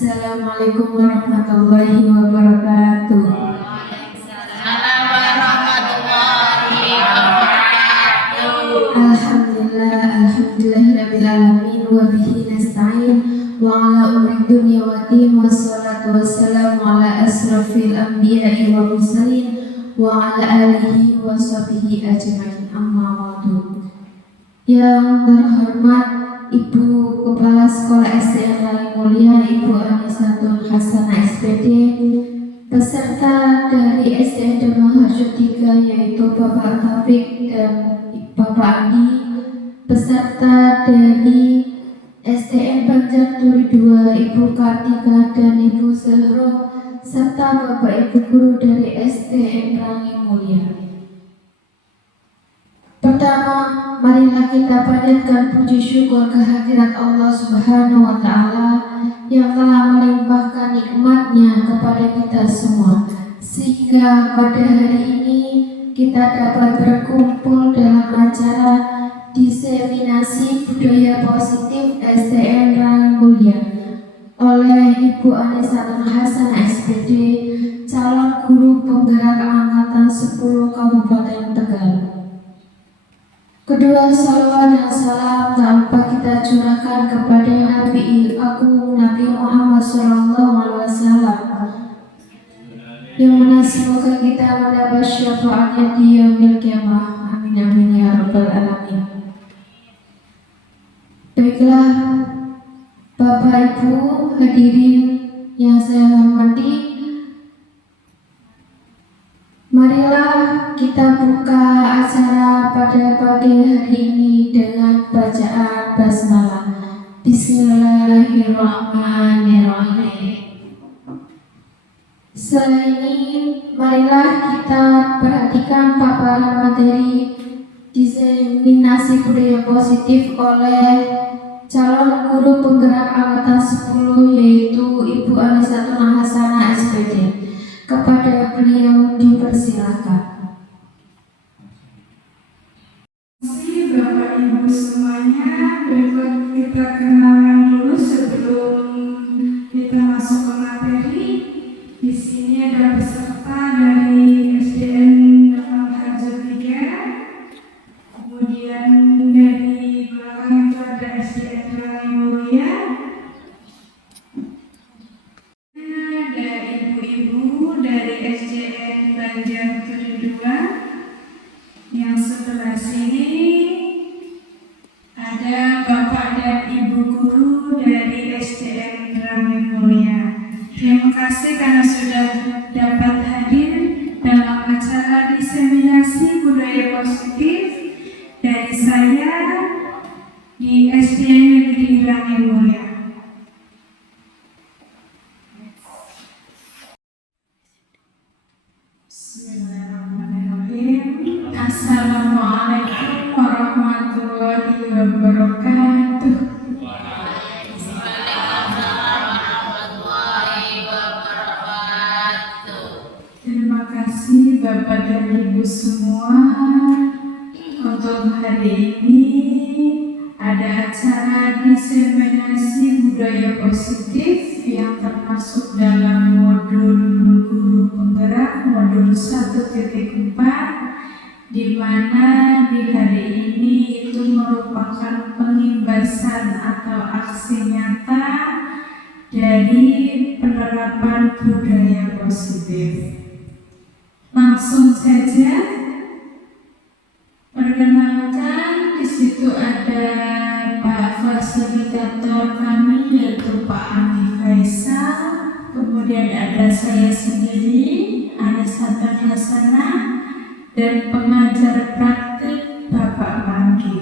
Assalamualaikum warahmatullahi wabarakatuh. Waalaikumsalam warahmatullahi wabarakatuh. Alhamdulillahirabbil alamin wa bihi nasta'in wa ala umuri dunya wa din wassalatu wassalamu ala asrafil anbiya'i wa mursalin wa ala alihi wa sahbihi ajma'in, amma ba'du. Yang terhormat Ibu Kepala Sekolah SDN Langit Mulia, Ibu Anisatul Hasanah SPD, peserta dari SDN Demang Harjo 3 yaitu Bapak Taufik dan Bapak Andi, peserta dari SDN Banjar Turi 2 Ibu Kartika dan Ibu Zahro, serta Bapak Ibu Guru dari SDN Langit Mulia. Pertama, marilah kita panjatkan puji syukur kehadirat Allah Subhanahu wa Ta'ala yang telah melimpahkan nikmat-Nya kepada kita semua, sehingga pada hari ini kita dapat berkumpul dalam acara diseminasi budaya positif SDN Langit Mulia oleh Ibu Anisatul Hasanah SPD, calon guru penggerak angkatan 10 Kabupaten Tegal. Kedua, salawat dan salam tak lupa kita curahkan kepada Nabi Agung Nabi Muhammad SAW, yang mana semoga kita mendapat syafaatnya di yaumil qiyamah. Amin amin ya rabbal alamin. Baiklah, Bapak Ibu hadirin yang saya hormati, marilah kita buka acara pada pagi hari ini dengan bacaan basmalah. Bismillahirrahmanirrahim. Setelah ini, marilah kita perhatikan paparan materi diseminasi budaya positif oleh calon guru penggerak angkatan 10 yaitu Ibu Anisatul Hasanah SPD. Kepada beliau dipersilakan. Terima kasih Bapak Ibu semuanya. Berikut kita kenalan dulu sebelum kita masuk ke materi. Di sini ada peserta dari SDN Demang Harjo 3. Kemudian dari belakang itu ada SDN Langit Mulia. Ada ibu-ibu dari SDN Banjar Turi 2. Yang sebelah sini ada Bapak dan Ibu guru dari SDN Langit Mulia. Terima kasih karena sudah dapat hadir dalam acara diseminasi budaya positif dari saya di SDN Negeri Langit Mulia. Bismillahirrahmanirrahim. Assalamualaikum warahmatullahi wabarakatuh. Waalaikumsalam warahmatullahi wabarakatuh. Terima kasih Bapak dan Ibu semua. Untuk hari ini ada acara diseminasi budaya positif yang termasuk dalam modul guru penggerak modul 1.4, di mana di hari ini itu merupakan pengimbasan atau aksi nyata dari penerapan budaya positif. Langsung saja, perkenalkan, di situ ada Pak fasilitator kami yaitu Pak Andi Faisal, kemudian ada saya sendiri Anisatul Hasanah, dan pengajar praktik Bapak Panggi.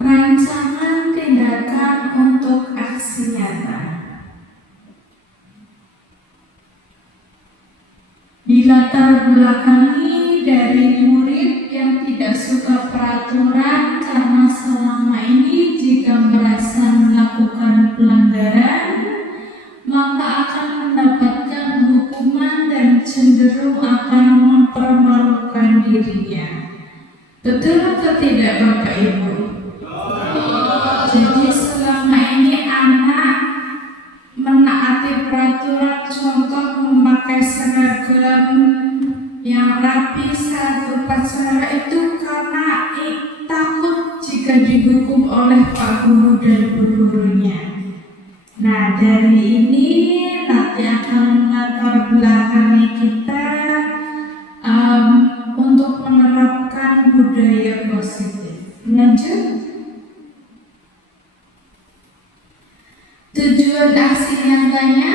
Rancangan tindakan untuk aksi nyata. Dilatar belakangi dari murid yang tidak suka peraturan karena selama ini jika merasa melakukan pelanggaran maka akan mendapatkan hukuman dan cenderung akan mempermalukan dirinya. Betul atau tidak Bapak Bapak Ibu? Jadi selama ini anak menaati peraturan, contoh memakai seragam yang rapi saat upacara itu karena takut jika dihukum oleh Pak Guru dan Bu Gurunya. Nah, dari ini nanti akan melatar belakangi kita untuk menerapkan budaya positif. Lanjut. Tujuan aksi nyatanya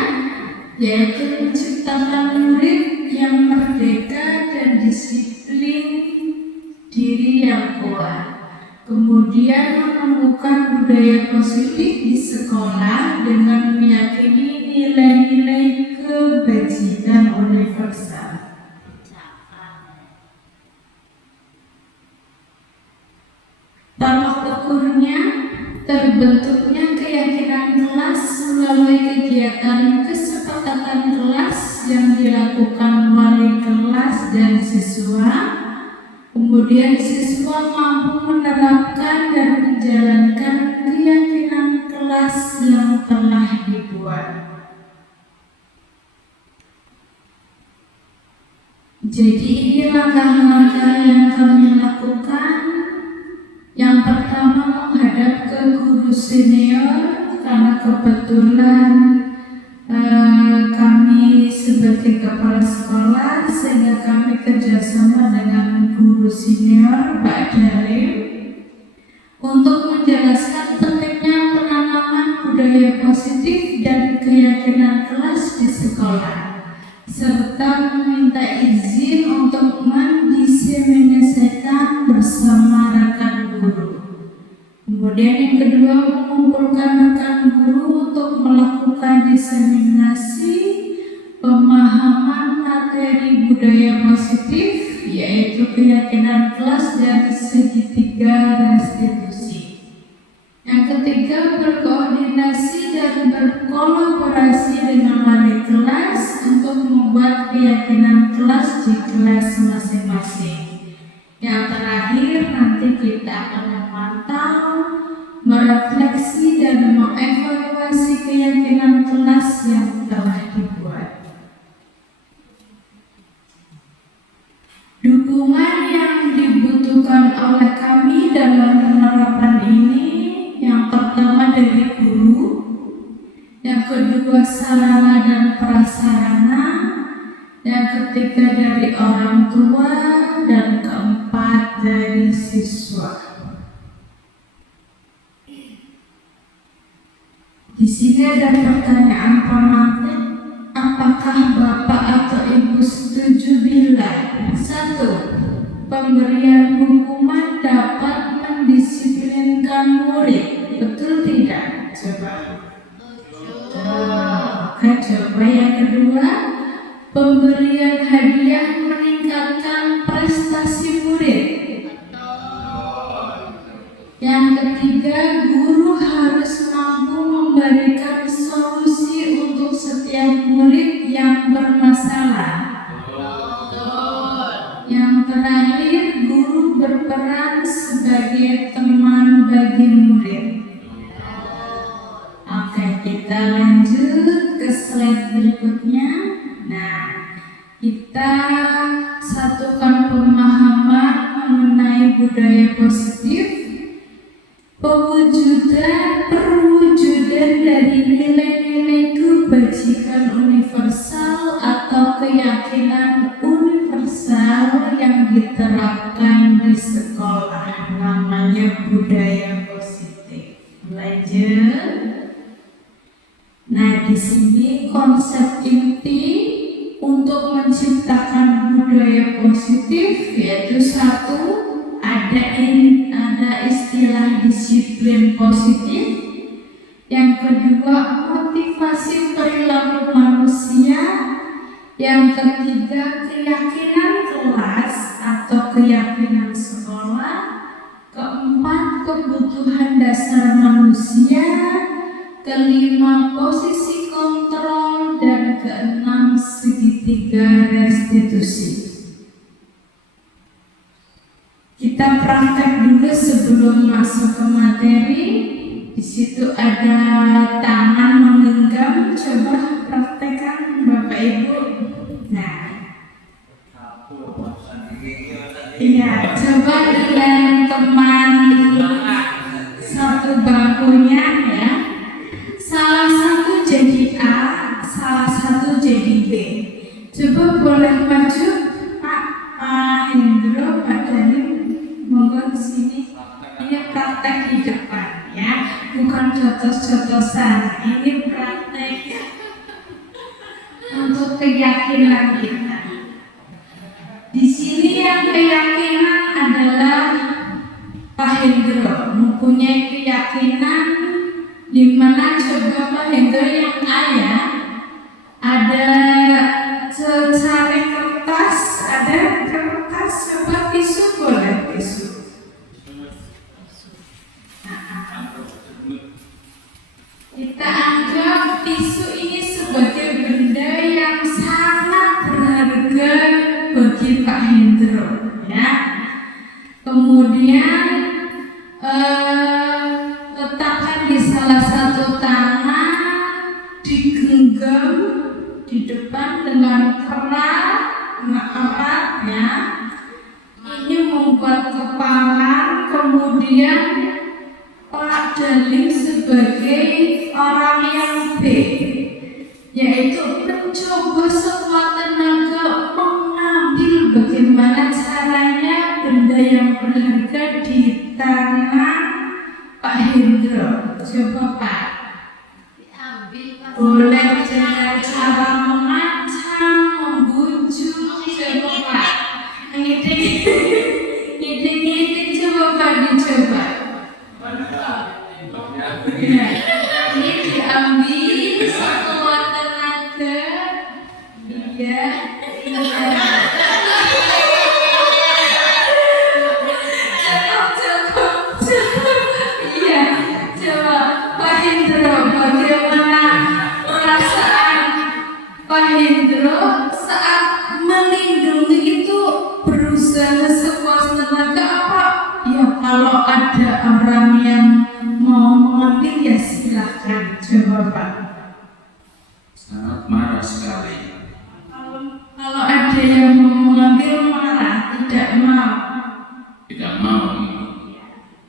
yaitu menciptakan murid yang merdeka dan disiplin diri yang kuat. Kemudian menemukan budaya positif di sekolah dengan meyakini nilai-nilai kebajikan universal. Tolak ukurnya terbentuknya keyakinan kelas melalui kegiatan kesepakatan kelas yang dilakukan wali kelas dan siswa. Kemudian siswa mampu menerapkan dan menjalankan keyakinan kelas yang telah dibuat. Jadi ini langkah-langkah yang kami lakukan. Yang pertama menghadap ke guru senior karena kebetulan kami sebagai kepala sekolah sehingga kami kerjasama dengan guru senior Pak Dalim untuk menjelaskan pentingnya penanaman budaya positif dan keyakinan kelas di sekolah serta meminta izin untuk mendiseminasikan bersama rekan guru. Kemudian yang kedua mengumpulkan rekan guru untuk melakukan diseminasi pemahaman materi budaya positif yaitu keyakinan kelas dari segitiga restitusi. Yang ketiga berkoordinasi dan berkolaborasi dengan wali kelas untuk membuat keyakinan kelas di kelas masing-masing. Yang terakhir nanti kita akan memantau, merefleksi dan mengevaluasi keyakinan kelas yang telah dibuat. Dukungan yang dibutuhkan oleh kami dalam penerapan ini yang pertama dari guru, yang kedua sarana dan prasarana, yang ketiga dari orang tua, dan keempat dari siswa. Di sini ada pertanyaan pengantin, apakah Bapak atau Ibu setuju bila 1. Pemberian hukuman dapat mendisiplinkan murid? Betul tidak? Coba. Oke, coba yang kedua, pemberian hadiah meningkatkan prestasi murid. Yang ketiga, guru harus mampu memberikan solusi untuk setiap murid yang bermasalah. Yang terakhir, guru berperan sebagai teman bagi murid. Oke, kita lanjut ke slide berikutnya. Nah, kita satukan pemahaman mengenai budaya positif, perwujudan dari nilai-nilai kebajikan universal atau keyakinan universal yang diterapkan di sekolah, namanya budaya positif. Lanjut. Nah, di sini konsep inti untuk menciptakan budaya positif yaitu 1. Ada istilah disiplin positif. Yang kedua, motivasi perilaku manusia. Yang ketiga, keyakinan kelas atau keyakinan sekolah. Keempat, kebutuhan dasar manusia. Kelima, posisi kontrol. Dan keenam, segitiga restitusi. Kita praktek dulu sebelum masuk ke materi, di situ ada tangan menggenggam. Coba praktekkan Bapak Ibu. Nah, iya, coba dengan teman satu bangkunya ya. Salah satu jadi A, salah satu jadi B. Coba boleh maju Pak Hendro, Pak Dani, monggo ke sini. Ini praktek di depan ya, bukan jotos-jotosan. Ini praktek untuk keyakinan kita. Di sini yang keyakinan adalah Pak Hendro, mempunyai keyakinan di mana coba Pak Hendro yang A ada secari kertas, ada kertas, coba tisu boleh tisu. Kita anggap tisu ini sebagai benda yang sangat berharga bagi Pak Hendro ya. Kemudian letakkan di salah satu tangan, digenggam di depan dengan erat ya. Ini membuat kepalan. Kemudian Pak Dalim sebagai orang yang B, yaitu mencoba sekuat tenaga mengambil bagaimana caranya benda yang berharga di tangan Pak Hendro. Coba Pak, boleh dengan cara mengancam, membujuk. Coba Pak, ngiding coba Pak, dicoba. Ya, ini diambil sekuat tenaga. Iya. Cukup. Iya, coba Pak Hendro, bagaimana perasaan Pak Hendro saat melindungi itu, berusaha sekuat tenaga apa? Ya kalau ada orang yang mau mengambil ya silahkan. Coba Pak. Sangat marah sekali. Kalau ada yang mau mengambil marah, tidak mau. Tidak mau.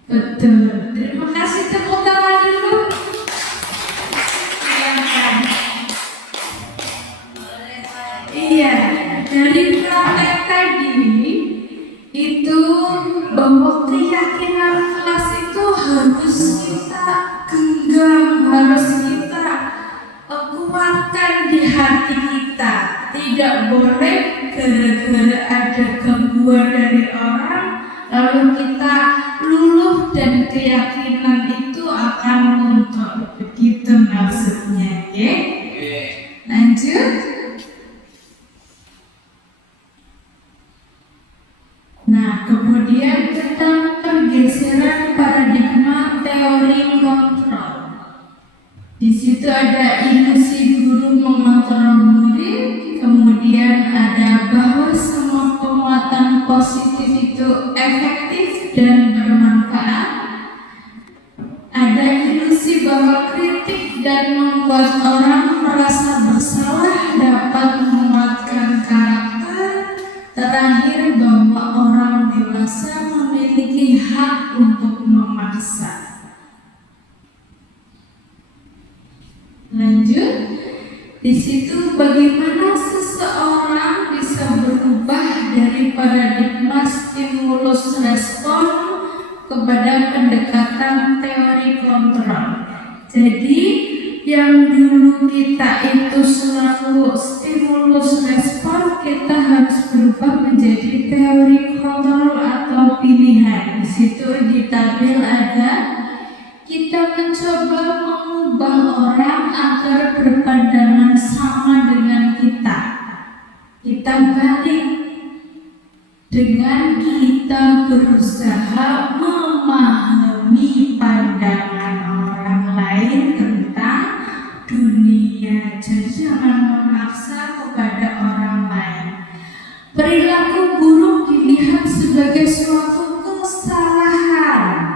Betul. Terima kasih, tepuk tangan dulu. Silakan. Iya, dari praktek tadi itu bahwa keyakinan kelas itu harus kita genggam, harus kita kuatkan di hati kita. Tidak boleh gara-gara ada gangguan dari orang lalu kita luluh dan keyakinan itu akan luntur. Begitu maksudnya, ya? Lanjut. Nah, kemudian tentang pergeseran paradigma teori kontrol. Di situ ada ilusi guru mengontrol murid, kemudian ada bahwa semua penguatan positif itu efektif dan bermanfaat. Ada ilusi bahwa kritik dan membuat orang merasa bersalah dapat menguatkan karakter. Terakhir, bahwa orang dewasa memiliki hak untuk memaksa. Lanjut, di situ bagaimana seseorang bisa berubah dari paradigma stimulus respon kepada pendekatan teori kontrol. Jadi yang dulu kita itu selalu stimulus respon, kita harus berubah menjadi teori kontrol atau pilihan. Di situ di tabel ada kita mencoba mengubah orang agar berpandangan sama dengan kita. Kita balik dengan kita berusaha memahami pandangan orang lain tentang dunia. Jadi jangan memaksa kepada orang lain. Perilaku buruk dilihat sebagai suatu kesalahan.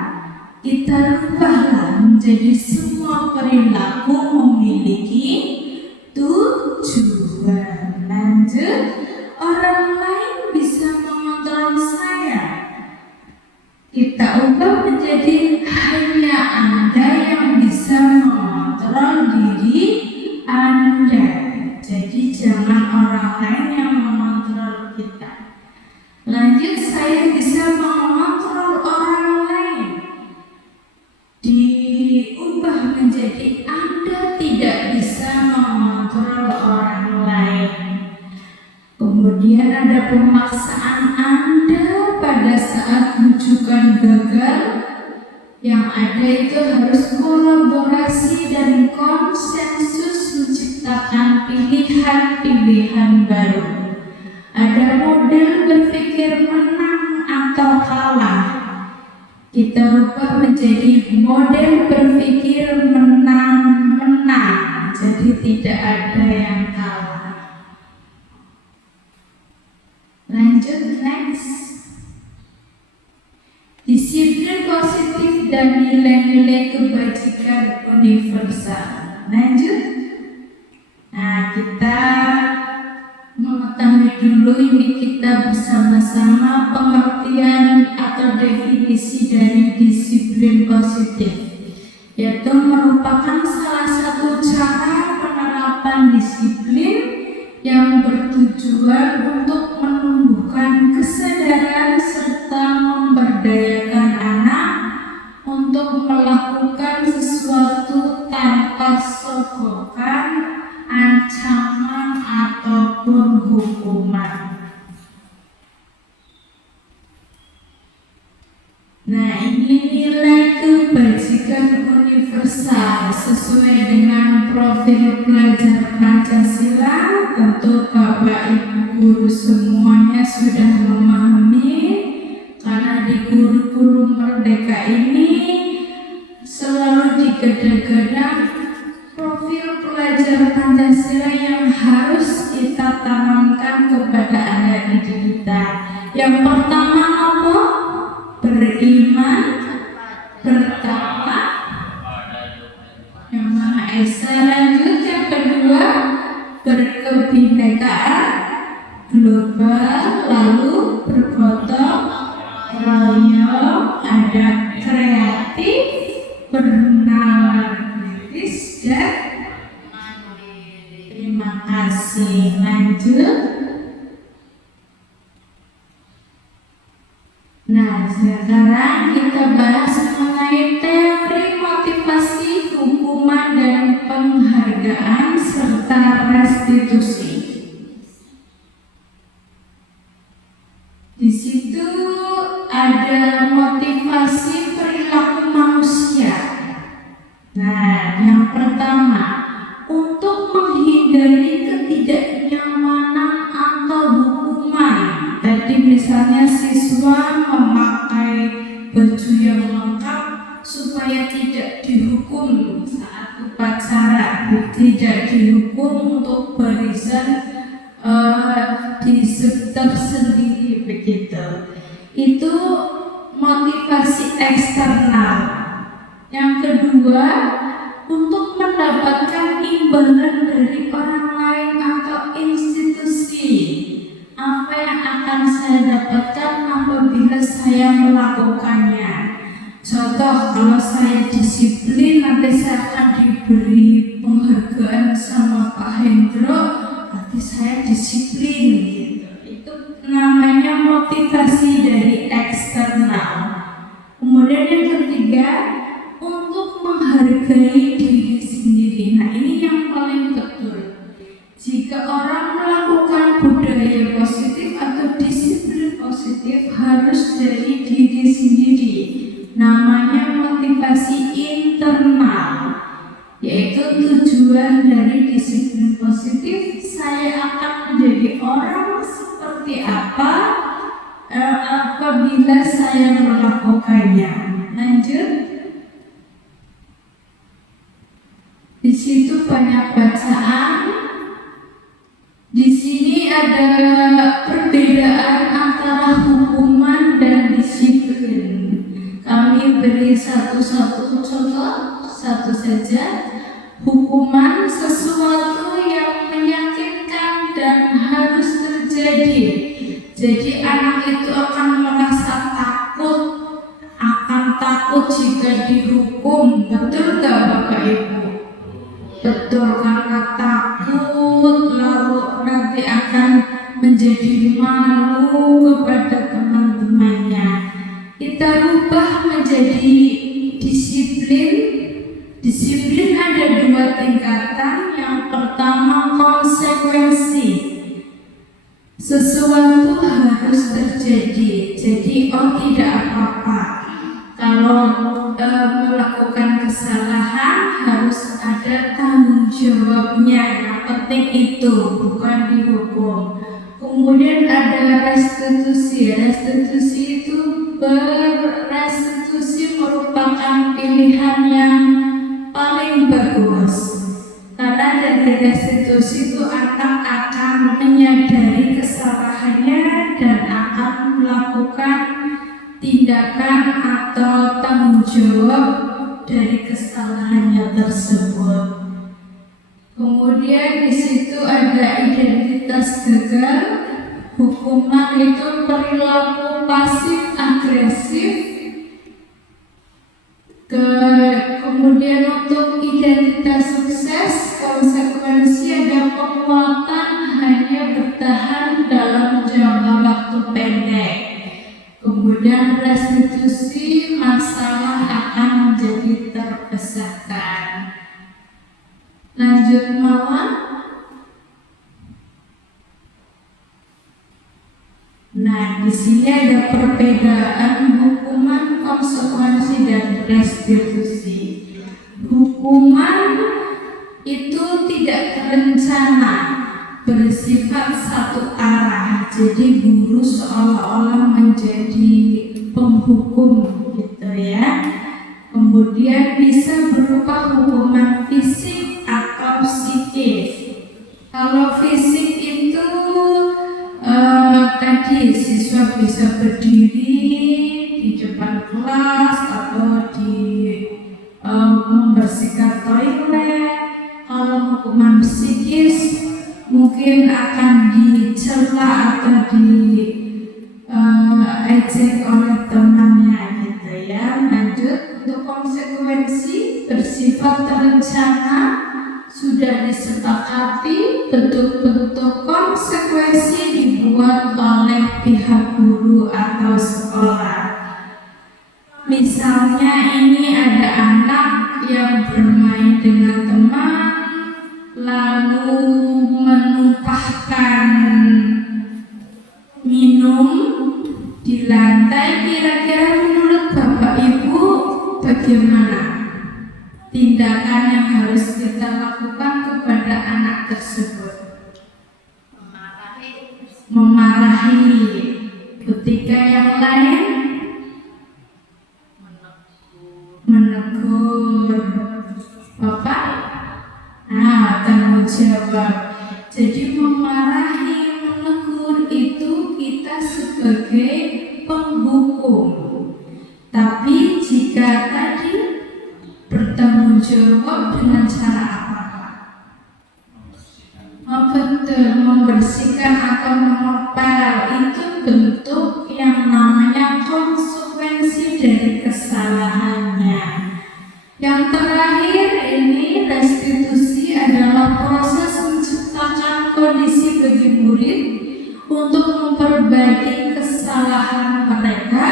kita rubahlah menjadi semua perilaku memiliki tujuan. Lanjut, orang lain bisa mengontrol saya. Kita ubah menjadi hanya Anda yang bisa mengontrol diri Anda. Jadi jangan orang lain yang mengontrol kita. Lanjut, saya bisa mengontrol orang lain. Diubah menjadi Anda tidak bisa mengontrol orang lain. Kemudian ada pemaksaan Anda pada saat rujukan gagal. Yang ada itu harus kolaborasi dan konsensus menciptakan pilihan-pilihan baru. Ada model berpikir menang atau kalah. Kita rubah menjadi model berpikir menang-menang. Jadi tidak ada yang kalah. Lanjut, next. Disiplin positif dan nilai-nilai kebajikan universal. Lanjut. Nah, kita mengetahui dulu ini kita bersama-sama pengertian atau definisi dari disiplin positif, yaitu merupakan salah satu cara penerapan disiplin yang bertujuan untuk menumbuhkan kesadaran serta memberdayakan anak untuk melakukan sesuatu tanpa sogokan, ancaman ataupun hukuman. Nah, ini nilai kebajikan universal sesuai dengan profil pelajar Pancasila. Tentu Bapak Ibu guru semuanya sudah memahami, karena di kurikulum Merdeka ini selalu digadang-gadang profil pelajar Pancasila yang harus kita tanamkan kepada anak didik kita. Yang pertama apa? Beriman, bertakwa, yang Maha Esa. Lanjut, yang kedua berkebinekaan global, lalu bergotong royong, ada kreatif, bernalar kritis, dan terima kasih. Lanjut. Nah, sekarang kita bahas mengenai teori motivasi, hukuman, dan penghargaan serta restitusi. Di situ ada motivasi perilaku manusia. Nah, yang pertama, untuk menghindari ketidaknyamanan atau hukuman. Tadi misalnya siswa memakai baju yang lengkap supaya tidak dihukum saat upacara, tidak dihukum untuk barisan tersendiri begitu. Itu motivasi eksternal. Yang kedua, untuk mendapatkan imbalan dari orang lain atau institusi. Apa yang akan saya dapatkan apabila saya melakukannya? Contoh, kalau saya disiplin, nanti saya akan diberi penghargaan sama Pak Hendro, berarti saya disiplin gitu. Itu namanya motivasi dari eksternal. Kemudian yang ketiga, untuk menghargai diri sendiri. Nah, ini yang paling betul. Jika orang melakukan budaya positif atau disiplin positif, harus dari diri sendiri. Namanya motivasi internal, yaitu tujuan dari disiplin positif. Saya akan menjadi orang seperti apa apabila saya melakukannya. Lanjut. Di situ banyak bacaan. Di sini ada perbedaan antara hukuman dan disiplin. Kami beri satu contoh, satu saja. Hukuman sesuatu yang menyakitkan dan harus terjadi. Jadi anak itu akan merasa takut jika dihukum. Betul gak Bapak Ibu? Betul, karena takut lalu nanti akan menjadi malu kepada teman-temannya. Kita rubah menjadi disiplin. Disiplin ada 2 tingkatan. Yang pertama konsekuensi. Sesuatu harus terjadi. Jadi tidak apa-apa. Kalau melakukan kesalahan harus ada tanggung jawabnya. Yang penting itu, bukan dihukum. Kemudian ada restitusi. Restitusi itu restitusi merupakan pilihan yang paling bagus. Karena dari restitusi itu anak akan menyadari kesalahannya dan akan melakukan tindakan atau tanggung jawab dari kesalahannya tersebut. Kemudian di situ ada identitas gagal. Hukuman itu perilaku pasif agresif. Kemudian untuk identitas sukses, konsekuensi ada penguatan hanya bertahan dalam jangka waktu pendek. Kemudian restitusi, masalah akan menjadi terpecahkan. Lanjut Mawar. Nah, di sini ada perbedaan hukuman, konsekuensi, dan restitusi. Hukuman itu tidak terencana, bersifat satu arah. Jadi guru seolah-olah menjadi penghukum gitu ya. Kemudian bisa berupa hukuman fisik atau psikis. Kalau fisik itu tadi siswa bisa berdiri di depan kelas atau membersihkan toilet. Kalau hukuman psikis mungkin akan dicela atau ejek oleh temannya gitu ya. Lanjut, untuk konsekuensi bersifat terencana, sudah disepakati, bentuk-bentuk konsekuensi dibuat oleh pihak guru atau sekolah. Misalnya ini ada anak yang bermain dengan teman lalu menumpahkan minum di lantai. Kira-kira menurut Bapak Ibu bagaimana tindakan yang harus kita lakukan kepada anak tersebut? Memarahi. Ketika yang lain menegur. Bapak? Tanggung jawab. Jadi memarahi, menegur itu kita sebagai penghukum. Tapi jika tadi bertanggung jawab dengan cara apa? Betul, membersihkan atau mengepel, itu bentuk yang namanya konsekuensi dari kesalahannya. Yang terakhir ini restitusi adalah proses menciptakan kondisi bagi murid untuk memperbaiki kesalahan mereka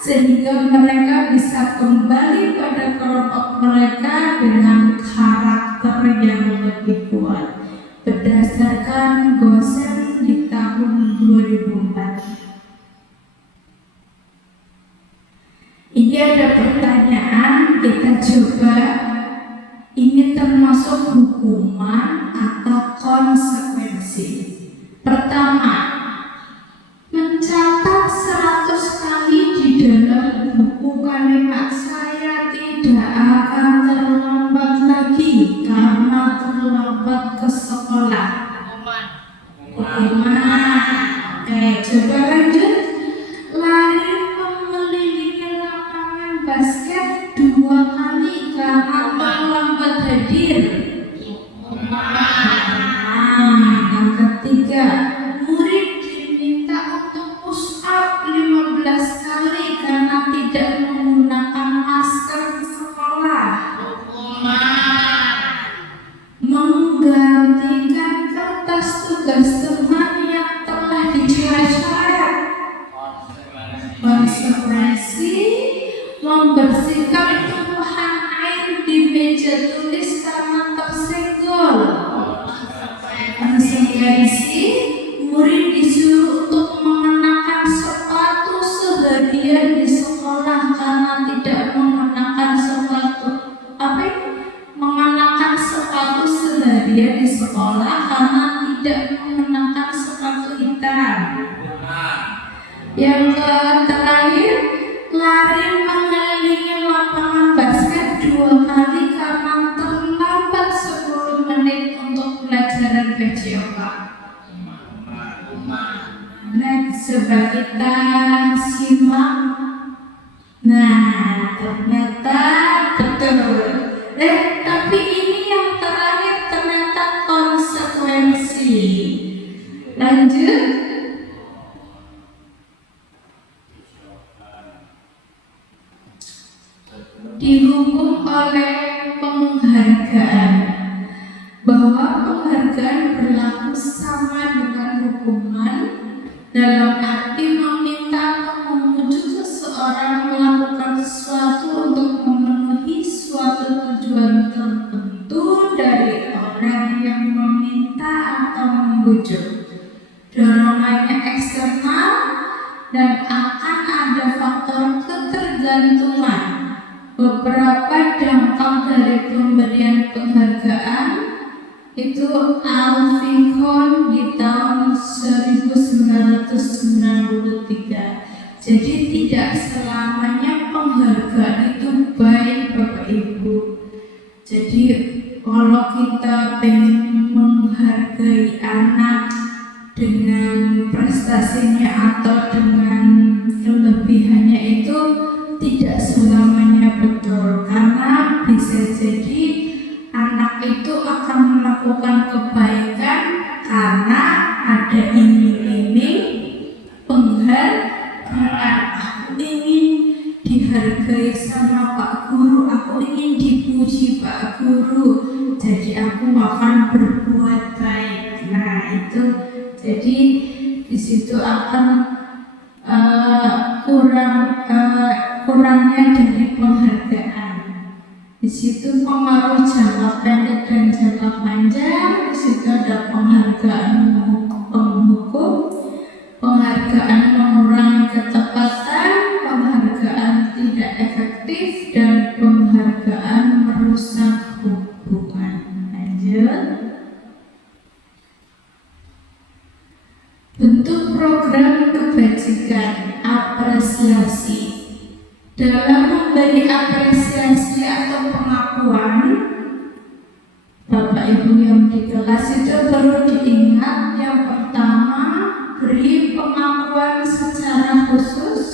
sehingga mereka bisa kembali pada kelompok mereka dengan karakter yang lebih kuat. Berdasarkan Gosen di tahun 2004. Ini ada pertanyaan, kita coba. Ini termasuk hukuman atau konsekuensi. Pertama, mencatat 100 kali di dalam buku kalimat "Saya tidak akan terlambat lagi karena terlambat ke sekolah". Hukuman. Oke, coba lanjut. Lari mengelilingi lapangan basket 2 kali karena terlambat hadir. Yang ketiga, murid diminta untuk push up 15 kali karena tidak menggunakan masker di sekolah. Menggantikan kertas tugas teman yang telah dicoret. Konsekuensi, membersihkan tumpahan air di meja tulis karena tersenggol. Konsekuensi, murid disuruh untuk mengenakan sepatu seharian di sekolah karena tidak mengenakan sepatu mengenakan sepatu seharian di sekolah karena tidak mengenakan sepatu hitam. Yang terakhir, lari mengelilingi lapangan basket 2 kali karena terlambat 10 menit untuk pelajaran PJOK. Nah, coba kita simak. Nah, ternyata betul. Tapi ini yang terakhir ternyata konsekuensi. Lanjut. Dihukum oleh penghargaan, bahwa penghargaan berlaku sama dengan hukuman dalam arti meminta atau memujuk seseorang melakukan sesuatu untuk memenuhi suatu tujuan tertentu dari orang yang meminta atau membujuk. Dorongannya eksternal dan akan ada faktor ketergantungan. Beberapa dampak dari pemberian penghargaan itu Alvin Cohn di tahun 1993. Jadi tidak selamanya penghargaan itu baik, Bapak Ibu. Jadi kalau kita pengen menghargai anak dengan prestasinya atau dengan kelebihannya itu tidak selamanya betul, karena bisa jadi anak itu akan melakukan kebaikan karena ada iming-iming penghargaan. Aku ingin dihargai sama Pak Guru, aku ingin dipuji Pak Guru, jadi aku akan berbuat baik. Nah itu, jadi di situ akan kurangnya dari penghargaan. Di situ pengaruh jangka pendek dan jangka panjang. Di situ ada penghargaan penghukum, penghargaan mengurangi ketepatan, penghargaan tidak efektif, dan penghargaan merusak hubungan. Lanjut. Bentuk program kebajikan apresiasi. Dalam memberi apresiasi atau pengakuan, Bapak Ibu yang di kelas itu perlu diingat, yang pertama, beri pengakuan secara khusus,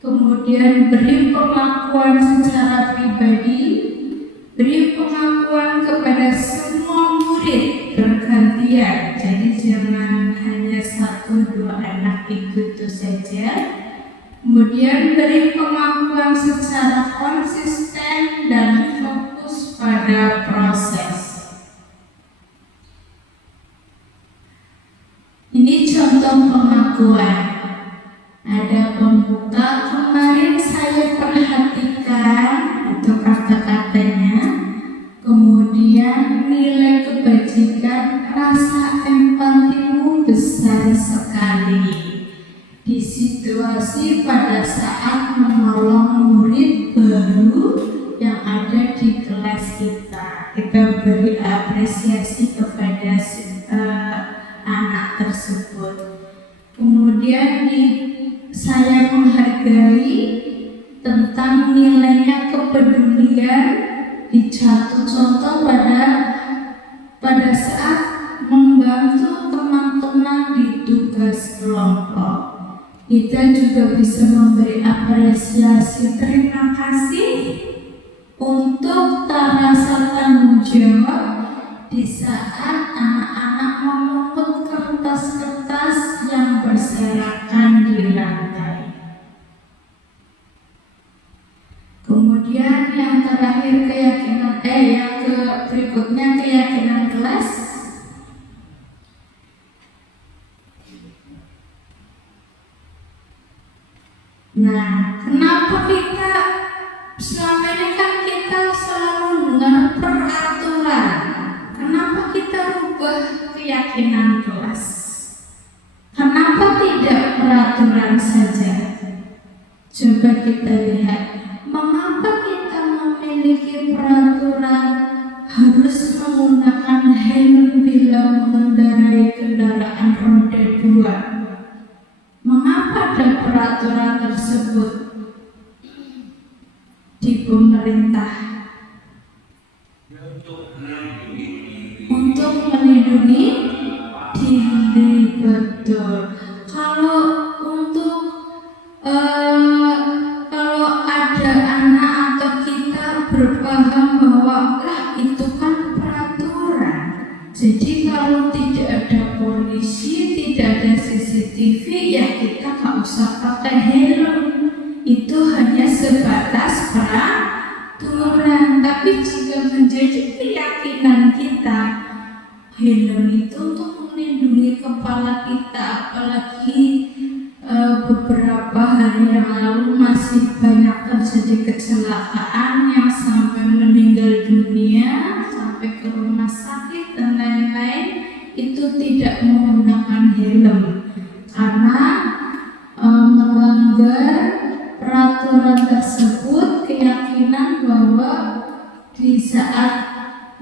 kemudian beri pengakuan secara pribadi, beri pengakuan kepada semua murid bergantian. Jadi jangan hanya 1-2 anak itu saja. Kemudian beri pengakuan secara konsisten dan fokus pada proses. Ini contoh pengakuan. Ada pembuka, kemarin saya perhatikan itu kata-katanya. Kemudian nilai kebajikan, rasa empatimu besar sekali. Di situasi pada saat menolong murid baru yang ada di kelas kita beri apresiasi kepada anak tersebut. Kemudian saya menghargai tentang nilainya kepedulian, dijatuh contoh pada saat membantu teman-teman di tugas kelompok. Kita juga bisa memberi apresiasi terima kasih untuk tak rasa tanggung jawab di saat anak-anak memungut kertas-kertas yang berserakan di lantai. Kemudian yang terakhir berikutnya keyakinan kelas. Nah, kenapa kita selama ini kan kita selalu dengar peraturan? Kenapa kita rubah keyakinan kelas? Kenapa tidak peraturan saja? Coba kita lihat, mengapa kita memiliki peraturan harus menggunakan helm bila mengendarai kendaraan roda 2? Mengapa ada peraturan tersebut di pemerintah? Untuk melindungi diri, betul. Kalau ada anak atau kita berpaham bahwa itu kan peraturan, jadi kalau tidak ada polisi, tidak ada CCTV, ya kita nggak usah pakai helm. Itu hanya sebatas peraturan. Tapi jika menjadi keyakinan kita, helm itu untuk melindungi kepala kita, apalagi beberapa hari yang lalu masih banyak terjadi kecelakaan yang sampai meninggal dunia, sampai ke rumah sakit dan lain-lain, itu tidak menggunakan helm karena melanggar peraturan tersebut. Keyakinan bahwa di saat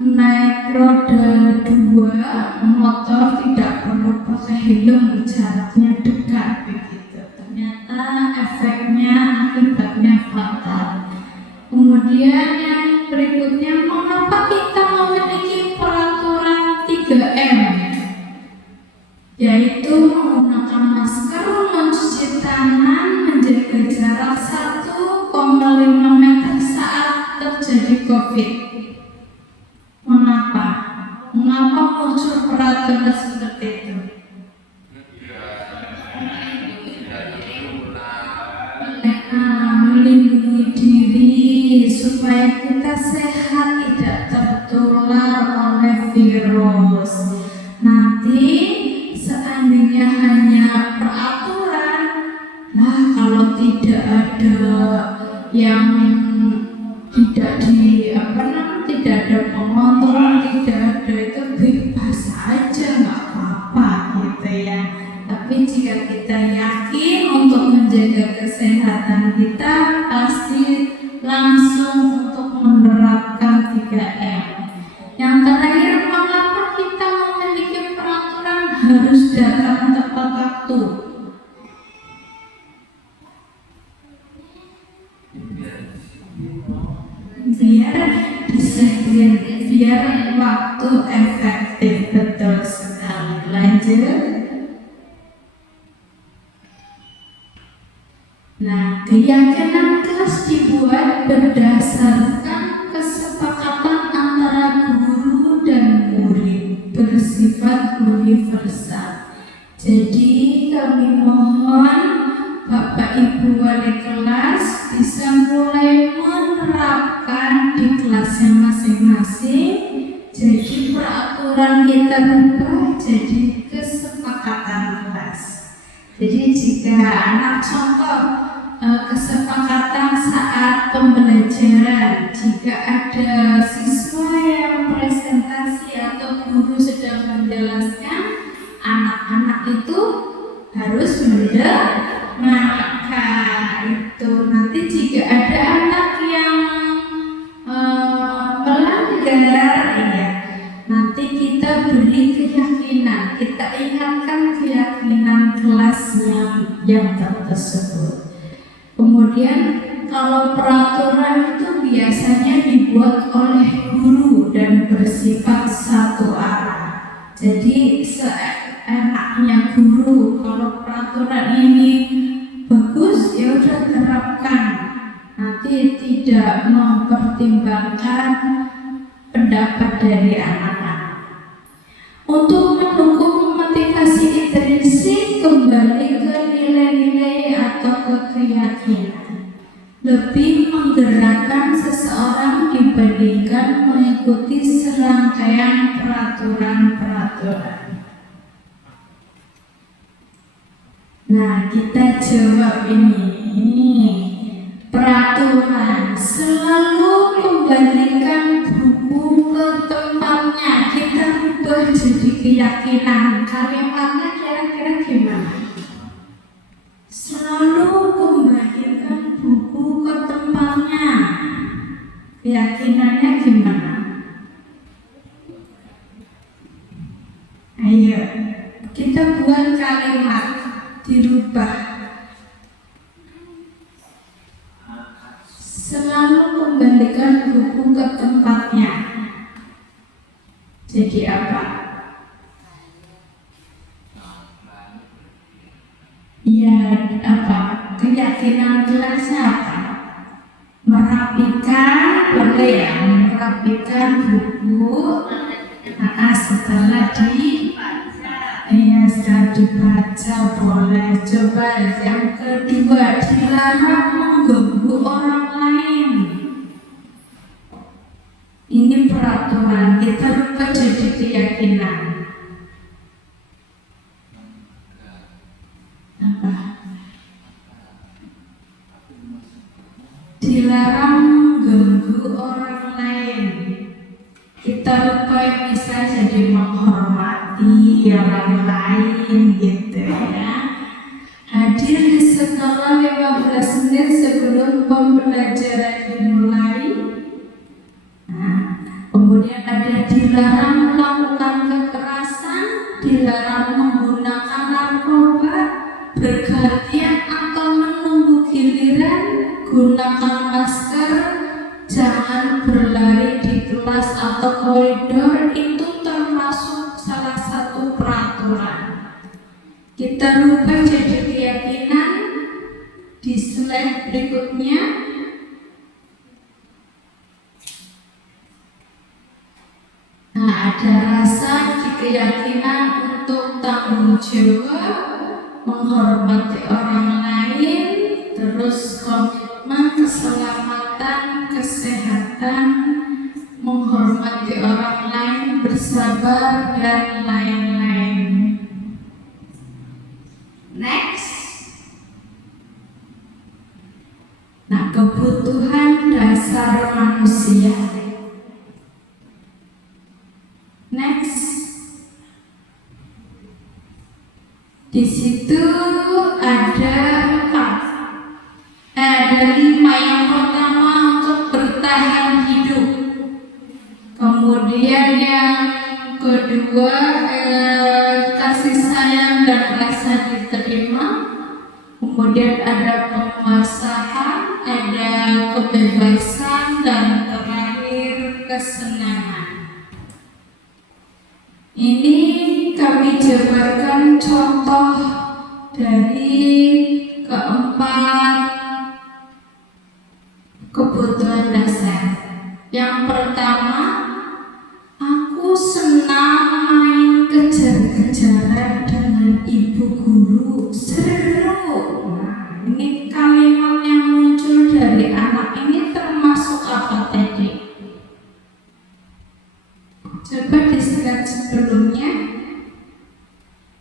naik roda 2 motor tidak perlu pakai helm, jaraknya dekat begitu. Ternyata efeknya akibatnya fatal. Kemudian yang berikutnya, mengapa kita memiliki peraturan 3M, yaitu menggunakan masker, mencuci tangan, menjaga jarak 1,5 meter saat terjadi COVID. Mengapa muncul peraturan seperti itu? Melindungi diri supaya kita sehat, tidak tertular oleh virus. Nanti seandainya hanya peraturan, kalau tidak ada yang tidak ada pengontrol, tidak ada, itu bebas aja, nggak apa-apa gitu ya. Tapi jika kita yakin untuk menjaga kesehatan kita, pasti langsung untuk menerapkan 3M. Yang terakhir, mengapa kita memiliki peraturan harus datang tepat waktu? Biar disiplin, biar waktu efektif, betul sekali. Lanjut. Nah, keyakinan kelas dibuat berdasarkan kesepakatan antara guru dan murid, bersifat universal. Jadi kami mohon Bapak Ibu wali kelas bisa mulai menerapkan di kelasnya masing-masing. Jadi peraturan kita berubah jadi kesepakatan kelas. Jadi jika anak contoh kesepakatan saat pembelajaran, jika ada siswa yang presentasi atau guru sedang menjelaskan, anak-anak itu harus mendengarkan itu. Nanti jika ada anak yang melanggar, nanti kita beri keyakinan, kita ingatkan keyakinan kelasnya yang tersebut. Kemudian kalau peraturan itu biasanya dibuat oleh guru dan bersifat satu arah. Jadi seenaknya guru, kalau peraturan ini mempertimbangkan pendapat dari anak-anak. Untuk mendukung motivasi intrinsik, kembali ke nilai-nilai atau ke keyakinan. Lebih menggerakkan seseorang dibandingkan mengikuti serangkaian peraturan-peraturan. Nah, kita jawab ini. Peraturan selalu kembalikan buku ke tempatnya. Kita rubah jadi keyakinan. Kalimatnya kira-kira gimana? Selalu kembalikan buku ke tempatnya. Keyakinannya gimana? Ayo, kita buat kalimat dirubah. Selalu kembalikan buku ke tempatnya. Jadi apa? Ya, apa? Keyakinan kelasnya apa? Merapikan, boleh ya? Merapikan buku. Setelah setelah dibaca boleh. Coba yang kedua, dilarang mengganggu orang lain. Ini peraturan, kita rubah jadi keyakinan. Apa? Dilarang mengganggu orang lain. Kita rubah bisa jadi menghormati orang lain gitu ya. Hadir di sekolah 15 menit sebelum pembelajaran dimulai. Nah, kemudian ada dilarang melakukan kekerasan, dilarang menggunakan narkoba, bergantian atau menunggu giliran, gunakan masker, jangan berlari di kelas atau koridor. Itu termasuk salah satu peraturan. Kita rubah jadi keyakinan di slide berikutnya. Nah, ada rasa di keyakinan untuk tanggung jawab, menghormati orang lain, terus komitmen keselamatan, kesehatan, menghormati orang lain, bersabar, dan lain-lain. Next. Nah, kebutuhan dasar manusia. Next. Di situ ada 5. Yang pertama untuk bertahan hidup. Kemudian yang kedua kasih sayang dan rasa diterima. Kemudian ada penguasaan, ada kebebasan, dan terakhir kesenangan. Ini kami jabarkan contoh dari keempat kebutuhan dasar. Yang pertama, aku senang main kejar-kejaran dengan ibu guru, seru. Nah, ini kalimat yang muncul dari anak ini termasuk apa tadi? Coba di slide sebelumnya.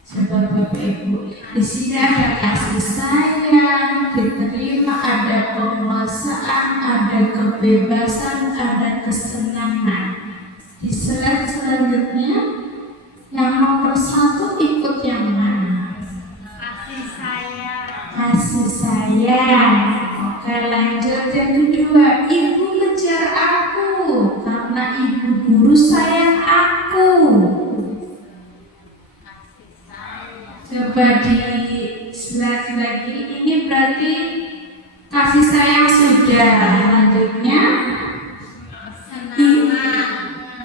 Coba Bapak Ibu. Di sini ada kasih sayang, diterima, ada penguasaan, ada kebebasan, ada kesenangan. Di slide selanjutnya, yang nomor 1 ikut yang mana? Kasih sayang. Kasih sayang. Oke, lanjut yang kedua. Ibu kejar aku karena ibu guru sayang aku. Coba di slide lagi. Ini berarti kasih sayang sudah. Lanjutnya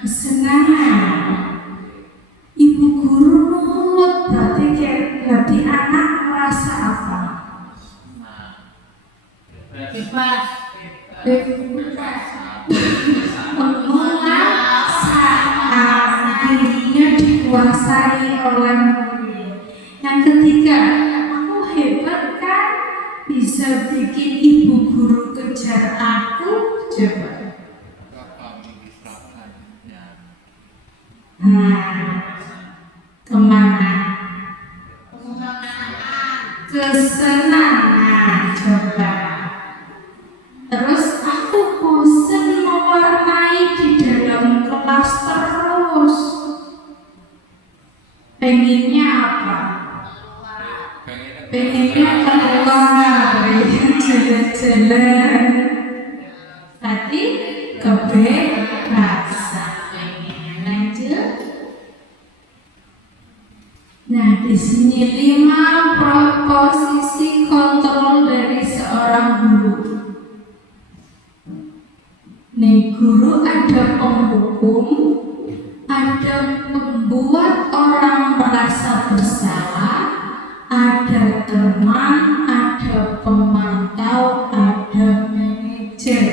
kesenangan. Ibu guru nurut, berarti anak merasa apa? Bebas. Bebas. dikuasai oleh murid. Yang ketiga, aku hebat kan, bisa bikin ibu guru kejar aku. Coba. Kemana? Kesenangan. Coba. Terus aku bosan mewarnai di dalam kelas terus. Pengennya apa? Pengennya keluar, jalan-jalan. Tadi kebebasan. Pengennya lanjut. Nah, di sini 5 posisi kontrol dari seorang guru. Nih, guru ada penghukum, ada pembuat orang merasa bersalah, ada teman, ada pemantau, ada manajer.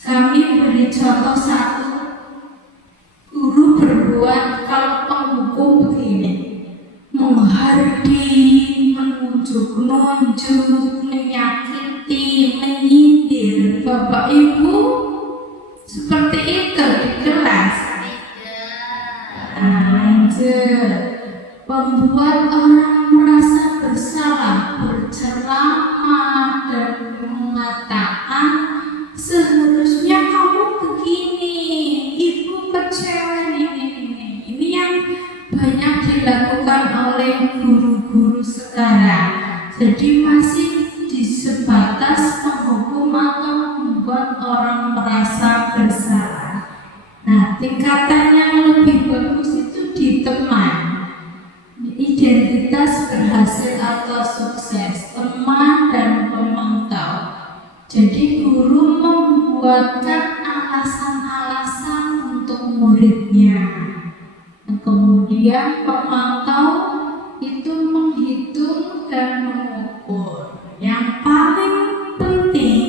Kami beri contoh satu. Guru berbuat kalau penghukum begini, menghardi, menunjuk-nunjuk, menyakiti, menyindir. Bapak Ibu seperti itu di kelas. Lanjut. Membuat orang merasa bersalah, berceramah dan mengatakan seharusnya kamu begini, ibu kecewa ini. Ini yang banyak dilakukan oleh guru-guru sekarang. Jadi masih di sebatas menghukum atau membuat orang merasa bersalah. Nah, tingkatan yang lebih bagus itu di teman. Identitas berhasil atau sukses, teman dan pemantau. Jadi guru membuatkan alasan-alasan untuk muridnya. Nah, kemudian pemantau itu menghitung dan mengukur. Yang paling penting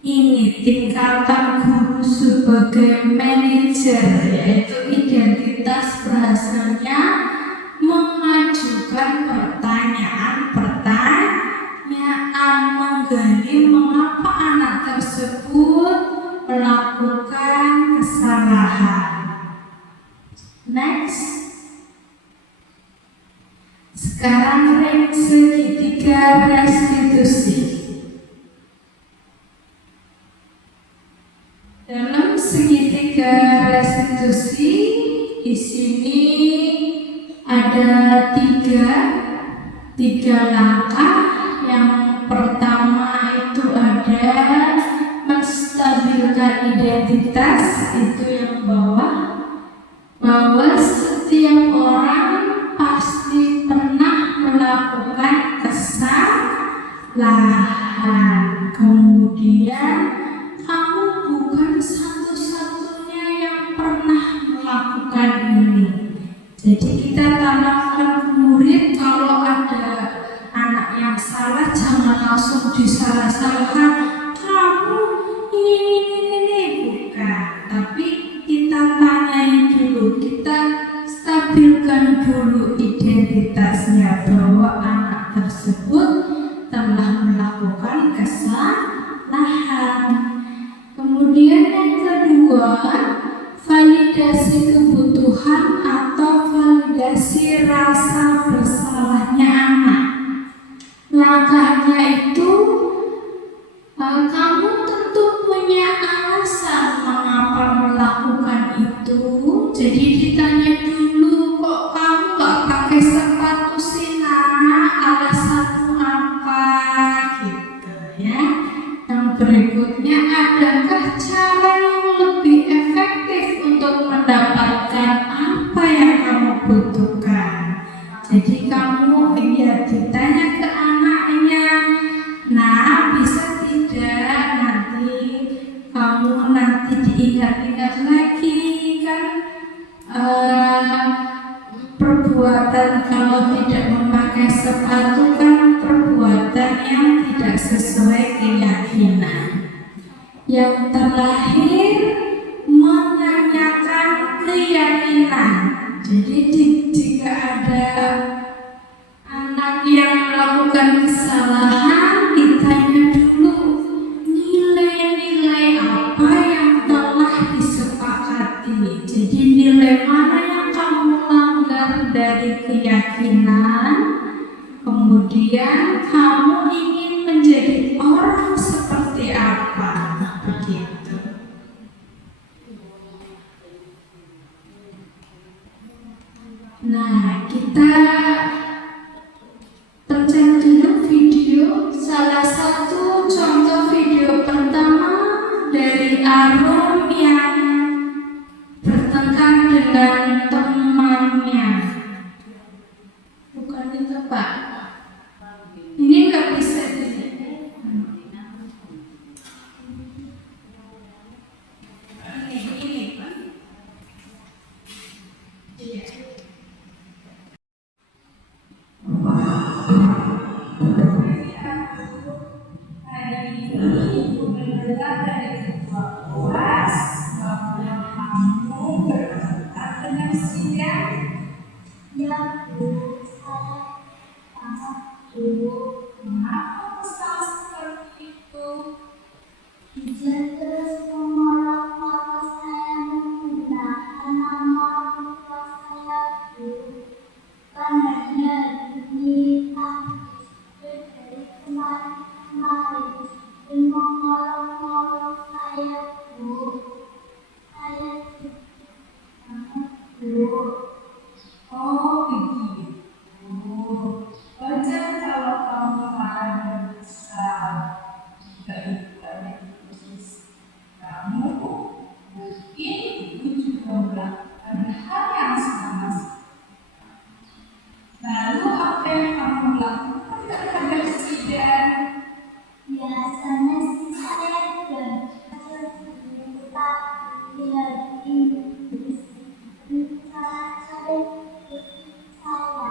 ini tingkatan guru sebagai manajer, yaitu identitas berhasilnya mengajukan pertanyaan, menggali mengapa anak tersebut melakukan kesalahan. Next. Sekarang rank segitiga restitusi. Dalam segitiga restitusi di sini ada tiga langkah. Yang pertama itu ada menstabilkan identitas, itu yang bawah, bahwa setiap orang pasti pernah melakukan kesalahan. Kemudian kamu bukan satu-satunya yang pernah melakukan ini. Jadi kita tanamkan murid, kalau ada anak yang salah jangan langsung disalah-salahkan. Kamu ini bukan. Tapi kita tanyain dulu, kita stabilkan dulu identitasnya bahwa anak tersebut telah melakukan kesalahan. Kemudian yang kedua, validasi kebutuhan atau validasi rasa bersalahnya anak. Langkahnya itu kamu tentu punya alasan mengapa melakukan itu. Jadi ditanya dulu, kok kamu gak pakai sepatu sih nak? Alasanmu apa? Gitu ya. Yang berikutnya, adakah cara yang lebih efektif untuk mendapatkan apa yang kamu butuhkan? Jadi kamu ditanya ke anaknya, nah bisa tidak nanti kamu diingat-ingat lagi kan perbuatan kalau tidak memakai sepatu kan perbuatan yang tidak sesuai keyakinan. Yang terakhir, menanyakan keyakinan. Jadi jika ada anak yang melakukan kesalahan, ditanya dulu nilai-nilai apa yang telah disepakati. Jadi nilai mana yang kamu langgar dari keyakinan, kemudian kamu ingin menjadi orang seperti apa, begitu. Nah, kita pencet dulu video. Salah satu contoh video pertama dari Arum yang bertengkar dengan temannya. Bukan itu, Pak. Ini nggak bisa ini, Pak. Iya. Hari ini Ibu mendengar dari ketua kelas bahwa kamu berangkat dengan sidang. Ya, Bu, saya sangat Bu. Kenapa kesal seperti itu? Izin terus menolak maka saya menggunakan nama orang tua saya, Bu. Karena dia diminta dari kemarin dan mengolok-olok saya, Bu. Saya sangat Bu. Oh begitu. Wajar kalau kamu marah dan kesal. Jika itu ada krisis kamu, mungkin ibu juga melakukan hal yang sama. Lalu apa yang kamu lakukan terhadap sidang? Biasanya sih saya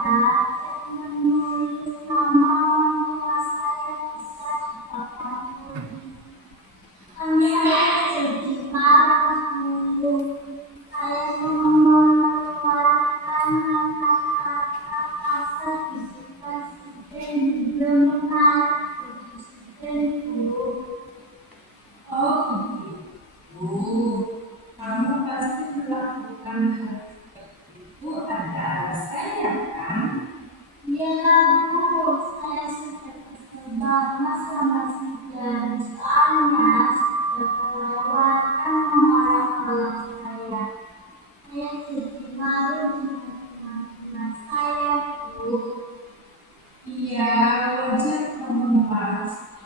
tetap menulis nama orang tua saya bisa apapun. Saya jadi marah dulu. Saya mengeluarkan kata-kata kasar di depan dan juga menarik dan Bu. Oh begitu. Kamu pasti melakukan hal itu ada alasannya kan? Ya Bu, saya sudah kesel banget sama sidang. Soalnya sudah kelewatan memarah kelas saya. Saya jadi malu dengan teman-teman saya, Bu. Iya, wajar kamu marah.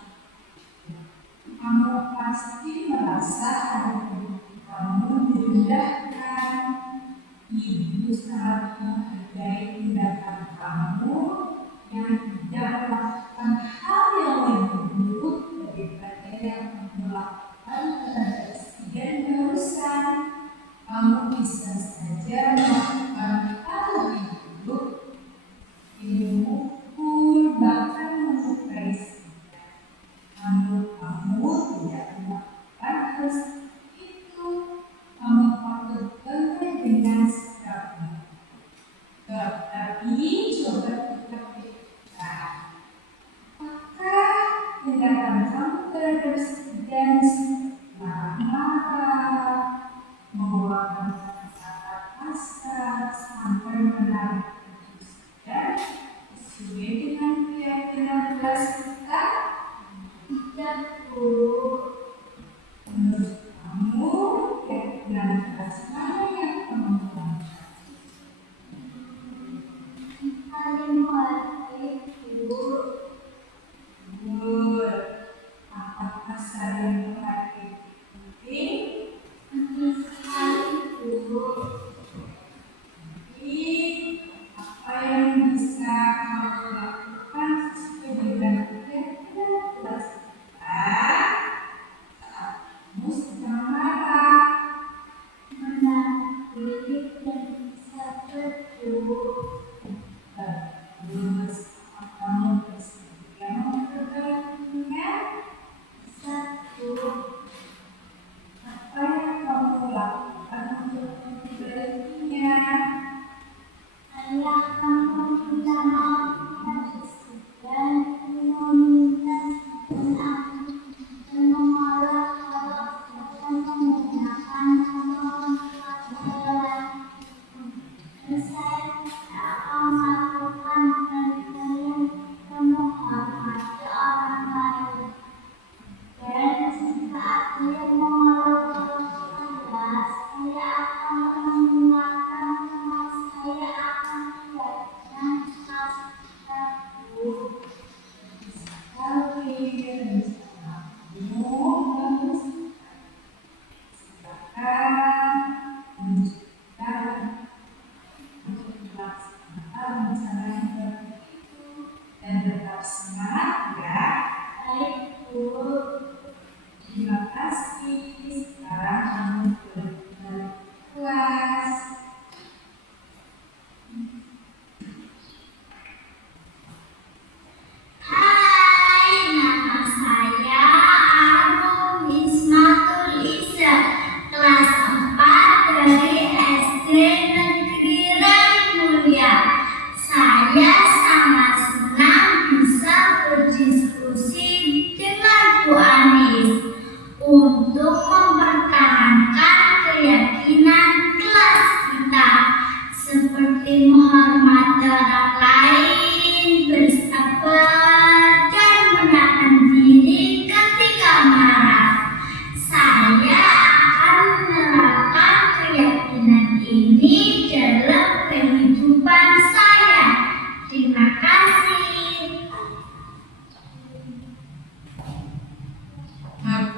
Kamu pasti merasa hari ini kamu direndahkan. Ibu sangat menghargai tindakan kamu yang tidak melakukan hal yang lebih buruk daripada yang kamu lakukan terhadap sidang barusan. Kamu bisa saja melakukan hal yang buruk, memukul, bahkan melukai sidang. Namun kamu tidak melakukan hal seperti itu. Kamu patut bangga dengan sikapmu. Tapi coba kita pikirkan, apakah tindakan kamu terhadap sidang marah-marah, mengeluarkan kata-kata kasar, sampai menarik sidang sesuai dengan keyakinan kelas kita? Tidak, Bu. Menurut kamu, keyakinan kelas mana yang kamu langgar? Saling menghargai, Bu. Apakah saling menghargai penting? Penting sekali, Bu. Jadi, apa yang bisa kamu lakukan sesuai dengan keyakinan kelas kita saat kamu sedang marah? Menarik dan sabar, Bu. Terus, apa kamu bersedia memperbaikinya? Satu.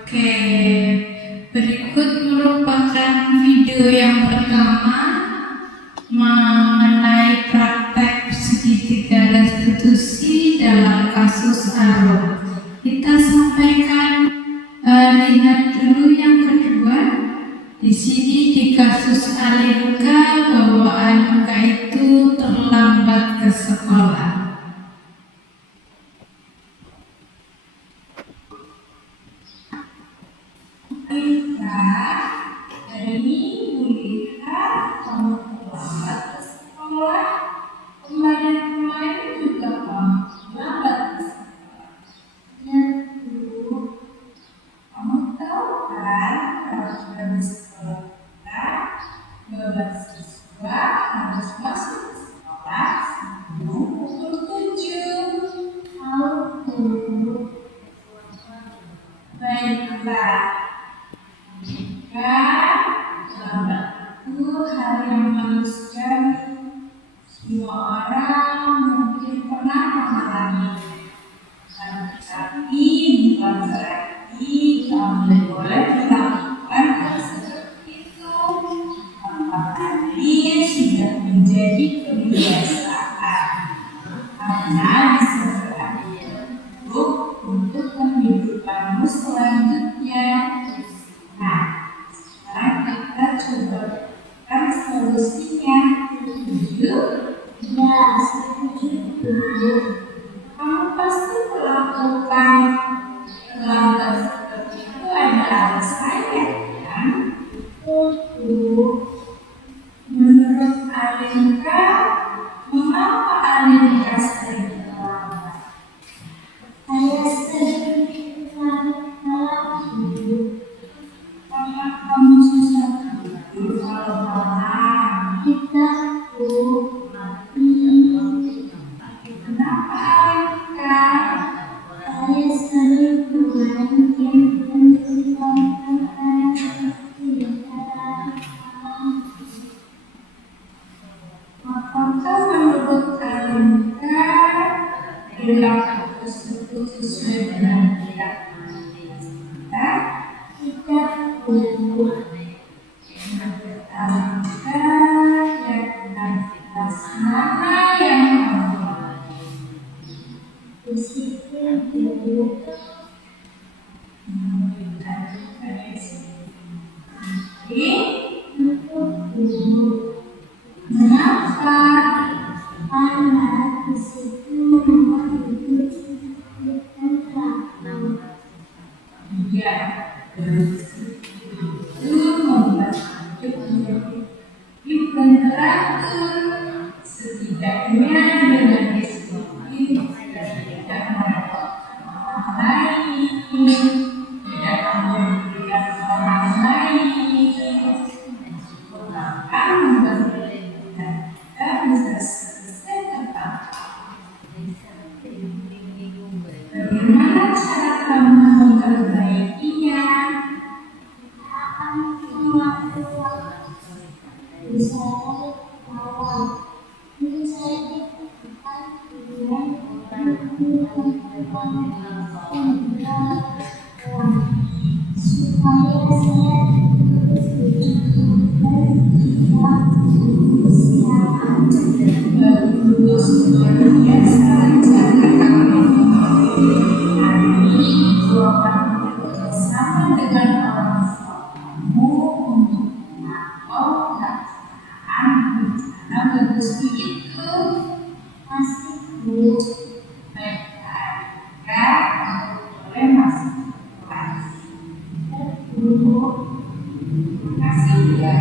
Oke, berikut merupakan video yang pertama mengenai praktek segitiga restitusi dalam kasus Alun. Kita sampaikan, lihat dulu yang kedua. Di sini di kasus Alinka bahwa Alinka itu terlambat ke sekolah. Alinka, hari ini Bu Lita kamu terlambat ke sekolah. Kemarin juga kamu terlambat ke sekolah. Ya Bu, kamu tahu kan kalau sudah di sekolah kita 12 siswa harus masuk ke sekolah sebelum pukul 7. Tahu Bu. Baiklah. Jika lambat itu hal yang manusiawi, semua orang mungkin pernah mengalami. Tapi bukan berarti kamu boleh melakukan hal seperti itu. Apalagi sudah menjadi kebiasaan, karena bisa berakhir buruk untuk kehidupanmu selanjutnya. Nah, sekarang kita coba berikan solusinya. Setuju? Ya, setuju. Kamu pasti melakukan pelanggaran seperti itu ada alasannya, kan? Menurut Alinka, mengapa Alinka sering terlambat? Saya sering terlambat karena kamu susah tidur kalau malam. Kita kenapa Alinka? Saya sering bermain game dan apakah menurut Alinka perilaku tersebut sesuai dengan keyakinan kita? Tidak Bu. Menurut Alinka, keyakinan kita mana yang membuat disiplin Bu. Menurut Alinka kenapa? Karena disiplin membuat hidup kita tenang. Iya, itu membuat hidup menjadi teratur. Setidaknya dengan disiplin kita tidak merepotkan orang lain, tidak memberikan orang lain, bahkan membantu kita bisa selesai tepat. Bagaimana cara kamu memperbaikinya? Akan melakukan bersama dengan orang tua kamu untuk melakukan rencana bagus itu. Masih Bu. Baiklah, kamu boleh masuk kelas. Bu. Terima kasih ya.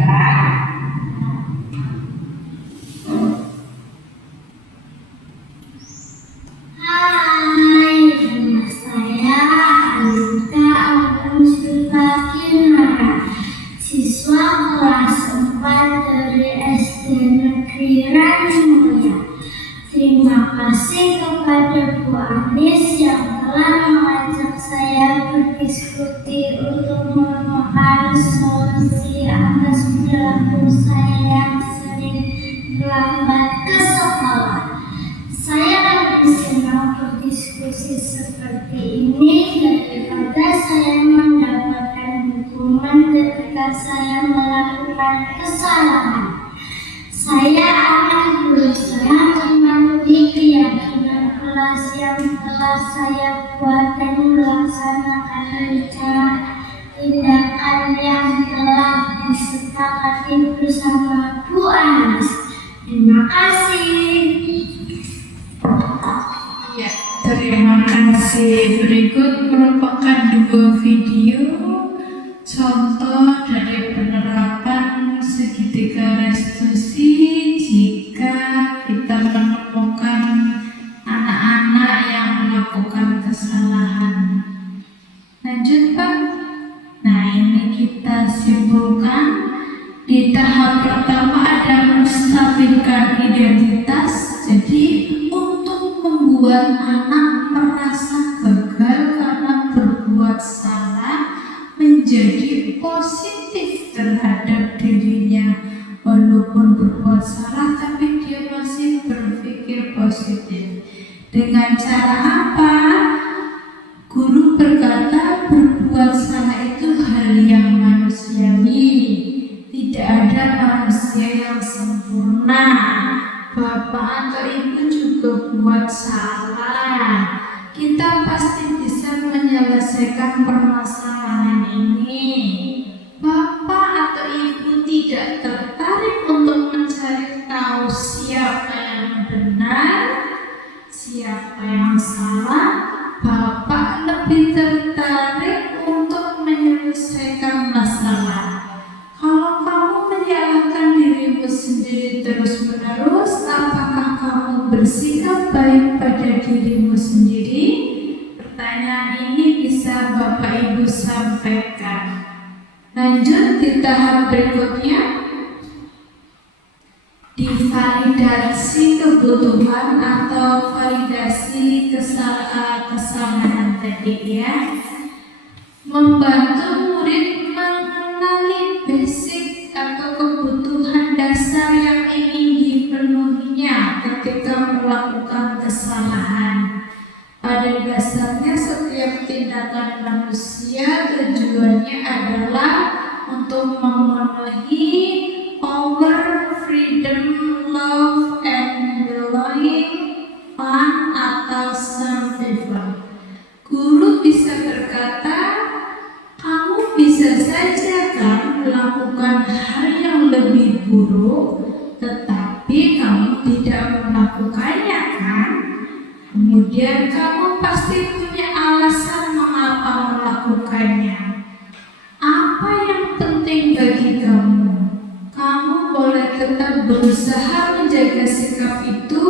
Hai, nama saya Alinka Augustina, siswa kelas 4 dari SD Negeri Ranjimulya. Terima kasih kepada Bu Anis yang telah mengajak saya berdiskusi untuk menemukan solusi atas perilaku ketika saya melakukan kesalahan. Saya akan berusaha memenuhi keyakinan kelas yang telah saya buat dan melaksanakan rencana tindakan yang telah disepakati bersama Bu Anis. Terima kasih. Ya, terima kasih. Berikut merupakan dua video contoh dari penerapan segitiga restitusi jika kita menemukan anak-anak yang melakukan kesalahan. Lanjut, Pak. Nah, ini kita simpulkan. Di tahap pertama ada menstabilkan identitas. Jadi untuk membuat anak merasa gagal karena berbuat salah menjadi positif terhadap dirinya. Walaupun berbuat salah tapi dia masih berpikir positif. Dengan cara apa? Guru berkata berbuat salah itu hal yang manusiawi. Tidak ada manusia yang sempurna. Bapak atau ibu juga buat salah. Kita pasti bisa menyelesaikan permasalahan ini. Bapak atau ibu tidak tertarik untuk mencari tahu siapa yang benar, siapa yang salah. Bapak lebih tertarik untuk menyelesaikan masalah. Kalau kamu menyalahkan dirimu sendiri terus-menerus, apakah kamu bersikap baik pada dirimu sendiri? Pertanyaan ini bisa Bapak Ibu sampaikan. Lanjut di tahap berikutnya. Divalidasi kebutuhan atau validasi kesamaan tadi ya. Membantu murid mengenali basic atau kebutuhan dasar yang ingin dipenuhinya ketika melakukan kesalahan. Pada dasarnya setiap tindakan manusia tujuannya adalah untuk memenuhi power, freedom, love, and belonging, fun, atau survival. Guru bisa berkata, kamu bisa saja kan melakukan hal yang lebih buruk, tetapi kamu tidak melakukannya kan? Kemudian kamu pasti punya alasan mengapa melakukannya. Apa yang penting bagi kamu? Kamu boleh tetap berusaha menjaga sikap itu,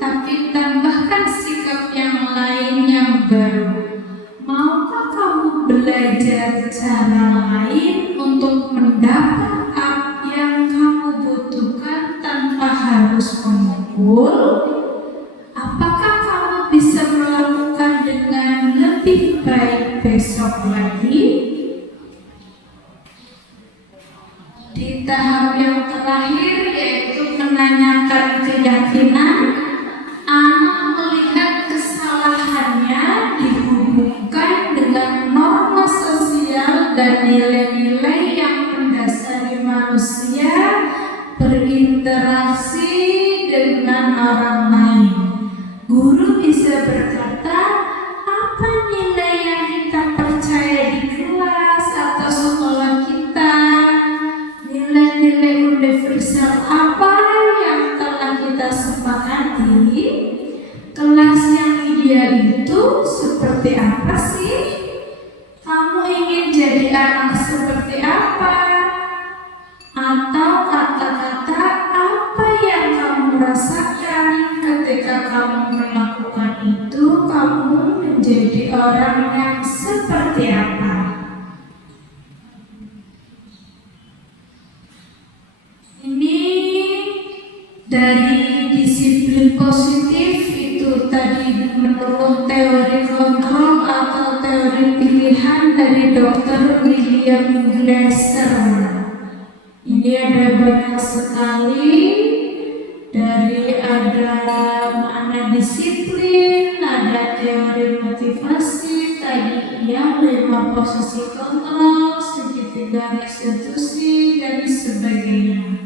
tapi tambahkan sikap yang lain yang baru. Maukah kamu belajar cara lain untuk mendapat apa yang kamu butuhkan tanpa harus memukul? Apakah kamu bisa melakukan dengan lebih baik besok lagi? Di tahap yang terakhir yaitu menanyakan keyakinan, anak melihat kesalahannya dihubungkan dengan norma sosial dan nilai-nilai yang mendasari manusia berinteraksi dengan orang lain. Guru bisa berkata, apa nilai yang kita percaya di kelas atau sekolah kita? Nilai-nilai universal apa yang telah kita sepakati? Kelas yang ideal itu seperti apa sih? Kamu ingin jadi anak seperti apa? Atau kata-kata apa yang kamu rasakan ketika kamu melakukan itu? Kamu menjadi orang yang seperti apa? Ini dari disiplin positif itu tadi menurut teori kontrol atau teori pilihan dari Dr. William Glasser. Ini ada banyak sekali, dari ada makna disiplin, ada teori motivasi, tadi yang 5 posisi kontrol, segitiga dan institusi, dan sebagainya.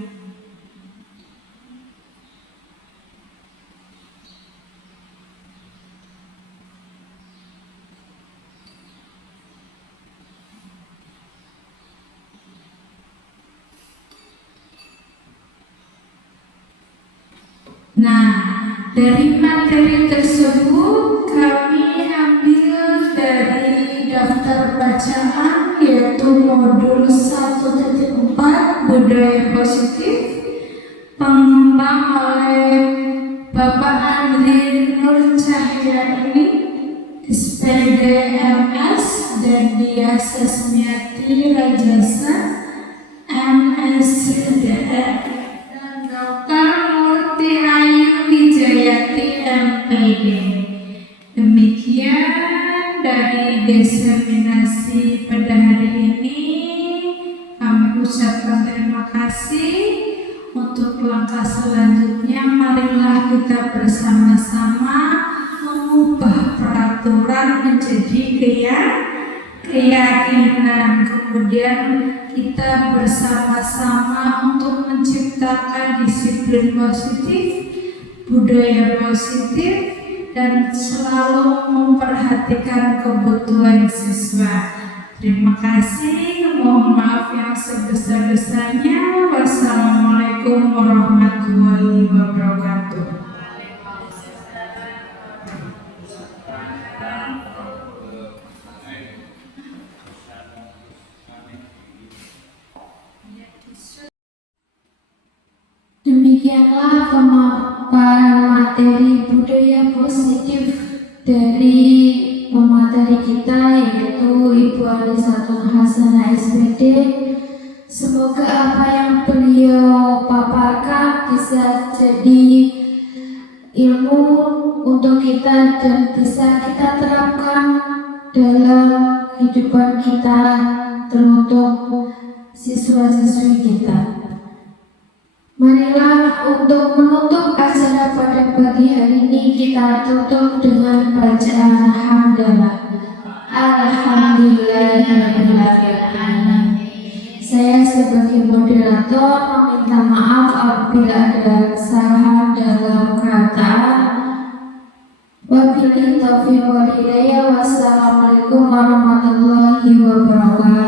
Nah, dari materi tersebut kami ambil dari daftar bacaan yaitu modul 1.4 budaya positif pengembang oleh Bapak Andri Nur Cahya ini SPD MS dan Dia Sesmiati Rajasa MSc dan Dr. Murti Ayu Wijayati MPD. Demikian dari diseminasi pada hari ini. Kami ucapkan terima kasih. Untuk langkah selanjutnya, marilah kita bersama-sama mengubah peraturan menjadi keyakinan. Kemudian kita bersama-sama untuk menciptakan disiplin positif, budaya positif, dan selalu memperhatikan kebutuhan siswa. Terima kasih. Mohon maaf yang sebesar-besarnya. Wassalamualaikum warahmatullahi wabarakatuh. Demikianlah pemaparan materi budaya positif dari pemateri kita yaitu Ibu Anisatun Hasanah SPD. Semoga apa yang beliau paparkan bisa jadi ilmu untuk kita dan bisa kita terapkan dalam kehidupan kita teruntuk siswa-siswi kita. Marilah untuk menutup acara pada pagi hari ini kita tutup dengan bacaan hamdalah. Alhamdulillahirrahmanirrahim. Saya sebagai moderator meminta maaf apabila ada kesalahan dalam perkataan. Wabillahi taufiq wal hidayah. Wassalamualaikum warahmatullahi wabarakatuh.